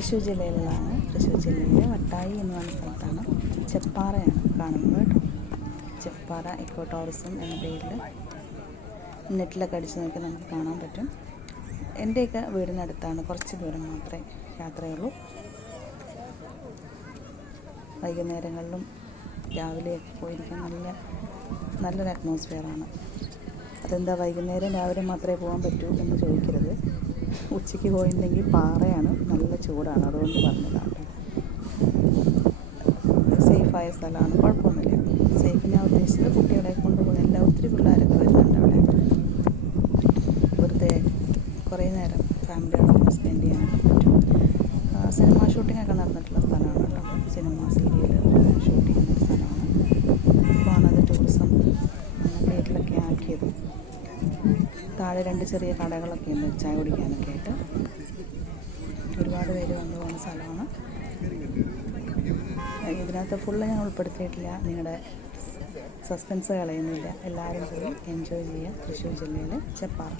തൃശ്ശൂർ ജില്ലയിലുള്ളതാണ്. തൃശ്ശൂർ ജില്ലയിലെ വട്ടായി എന്ന് പറയുന്ന സ്ഥലത്താണ് ചെപ്പാറയാണ് കാണുന്നത് കേട്ടോ. ചെപ്പാറ എക്കോ ടൂറിസം എന്ന പേരിൽ നെറ്റിലൊക്കെ അടിച്ച് നോക്കി നമുക്ക് കാണാൻ പറ്റും. എന്റെയൊക്കെ വീടിനടുത്താണ് കുറച്ച് ദൂരം മാത്രമേ യാത്രയുള്ളൂ. വൈകുന്നേരങ്ങളിലും രാവിലെയൊക്കെ പോയിരിക്കാൻ നല്ല നല്ലൊരു അറ്റ്മോസ്ഫിയറാണ് അതെന്താ വൈകുന്നേരം രാവിലെ മാത്രമേ പോകാൻ പറ്റൂ എന്ന് ചോദിക്കരുത്. ഉച്ചയ്ക്ക് പോയിട്ടുണ്ടെങ്കിൽ പാറയാണ് നല്ല ചൂടാണ് അതുകൊണ്ട് പറഞ്ഞതാണ് സേഫായ സ്ഥലമാണ്. കുഴപ്പമൊന്നുമില്ല. സേഫ് ഞാൻ ഉദ്ദേശിച്ചത് കുട്ടികളെ കൊണ്ടുപോകുന്ന എല്ലാ ഒത്തിരി പിള്ളേരൊക്കെ വരുന്നുണ്ട് അവിടെ. വെറുതെ കുറേ നേരം ഫാമിലിയോടൊപ്പം സ്പെൻഡ് ചെയ്യാനൊക്കെ പറ്റും. സിനിമ ഷൂട്ടിങ്ങൊക്കെ നടന്നിട്ടുള്ള സ്ഥലമാണ് കേട്ടോ. സിനിമ സീരിയൽ ഷൂട്ട് ചെയ്യുന്ന സ്ഥലമാണ്. ഇപ്പോഴാണ് അത് ടൂറിസം പേരിലൊക്കെ ആക്കിയത്. താഴെ രണ്ട് ചെറിയ കടകളൊക്കെ ഉണ്ട് ചായ കുടിക്കാനൊക്കെ ആയിട്ട്. സ്ഥലമാണ്. ഇതിനകത്ത് ഫുള്ള് ഞാൻ ഉൾപ്പെടുത്തിയിട്ടില്ല. നിങ്ങളുടെ സസ്പെൻസ് കളയുന്നില്ല. എല്ലാവരും പോയി എൻജോയ് ചെയ്യുക. തൃശ്ശൂർ ജില്ലയിൽ ചെപ്പാറ.